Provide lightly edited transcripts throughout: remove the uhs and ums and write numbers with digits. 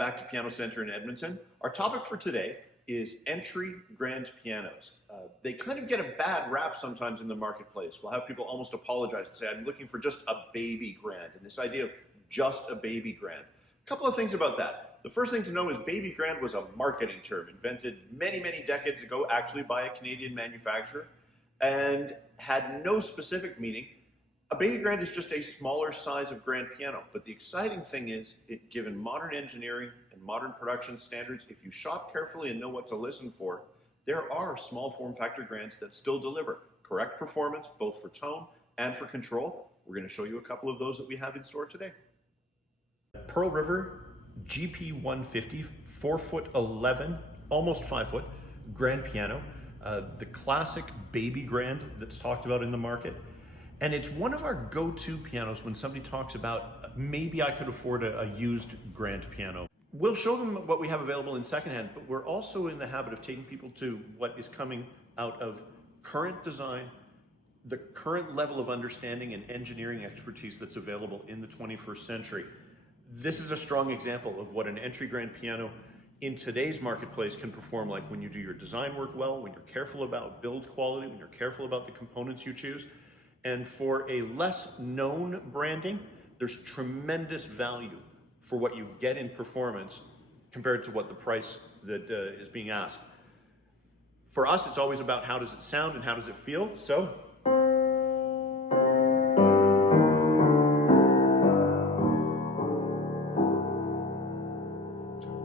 back to Piano Center in Edmonton. Our topic for today is entry grand pianos. They kind of get a bad rap sometimes in the marketplace. We'll have people almost apologize and say, I'm looking for just a baby grand, and this idea of just a baby grand. A couple of things about that. The first thing to know is baby grand was a marketing term invented many, many decades ago, actually by a Canadian manufacturer, and had no specific meaning. A baby grand is just a smaller size of grand piano, but the exciting thing is, given modern engineering and modern production standards, if you shop carefully and know what to listen for, there are small form factor grands that still deliver correct performance, both for tone and for control. We're going to show you a couple of those that we have in store today. Pearl River GP150, 4'11", almost 5 foot, grand piano. The classic baby grand that's talked about in the market. And it's one of our go-to pianos when somebody talks about, maybe I could afford a used grand piano. We'll show them what we have available in secondhand, but we're also in the habit of taking people to what is coming out of current design, the current level of understanding and engineering expertise that's available in the 21st century. This is a strong example of what an entry grand piano in today's marketplace can perform like when you do your design work well, when you're careful about build quality, when you're careful about the components you choose. And for a less known branding, there's tremendous value for what you get in performance compared to what the price that is being asked. For us, it's always about how does it sound and how does it feel. So,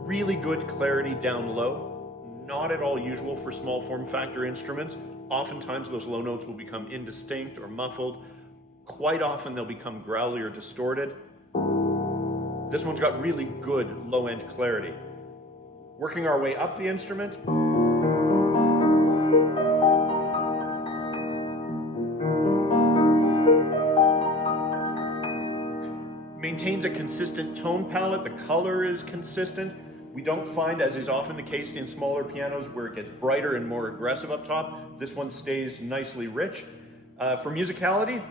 really good clarity down low, not at all usual for small form factor instruments. Oftentimes those low notes will become indistinct or muffled. Quite often they'll become growly or distorted. This one's got really good low-end clarity. Working our way up the instrument. Maintains a consistent tone palette. The color is consistent. We don't find, as is often the case in smaller pianos, where it gets brighter and more aggressive up top. This one stays nicely rich. For musicality,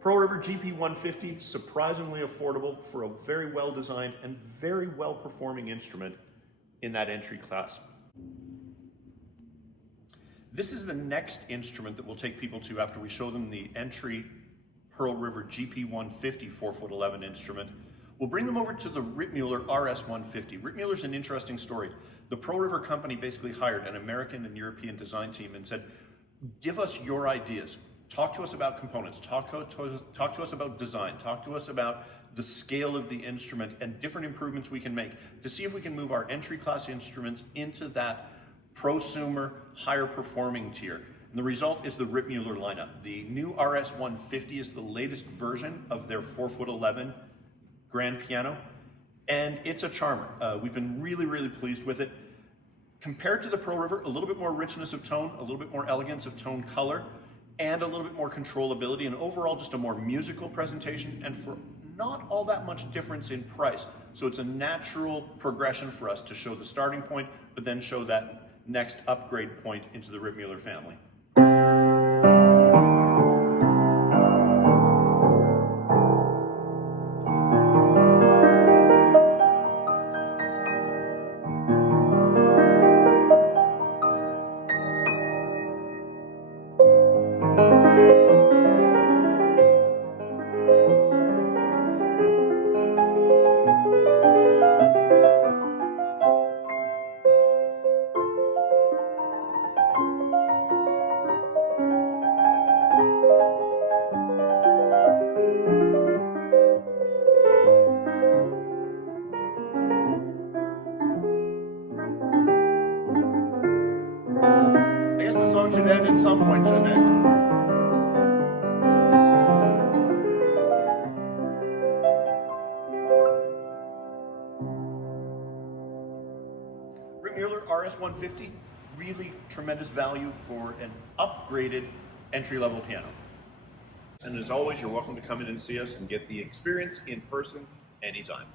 Pearl River GP150, surprisingly affordable for a very well-designed and very well-performing instrument in that entry class. This is the next instrument that we'll take people to after we show them the entry Pearl River GP150 4'11" instrument. We'll bring them over to the Ripp Muller RS150. Ripp Muller's an interesting story. The Pearl River company basically hired an American and European design team and said, give us your ideas. Talk to us about components, talk to us about design, talk to us about the scale of the instrument and different improvements we can make to see if we can move our entry class instruments into that prosumer, higher performing tier. And the result is the Ripp Muller lineup. The new RS150 is the latest version of their 4'11" grand piano, and it's a charmer. We've been really, really pleased with it. Compared to the Pearl River, a little bit more richness of tone, a little bit more elegance of tone color, and a little bit more controllability, and overall just a more musical presentation, and for not all that much difference in price. So it's a natural progression for us to show the starting point, but then show that next upgrade point into the Ripp Muller family. Should end at some point, shouldn't it? RS-150, really tremendous value for an upgraded entry-level piano. And as always, you're welcome to come in and see us and get the experience in person anytime.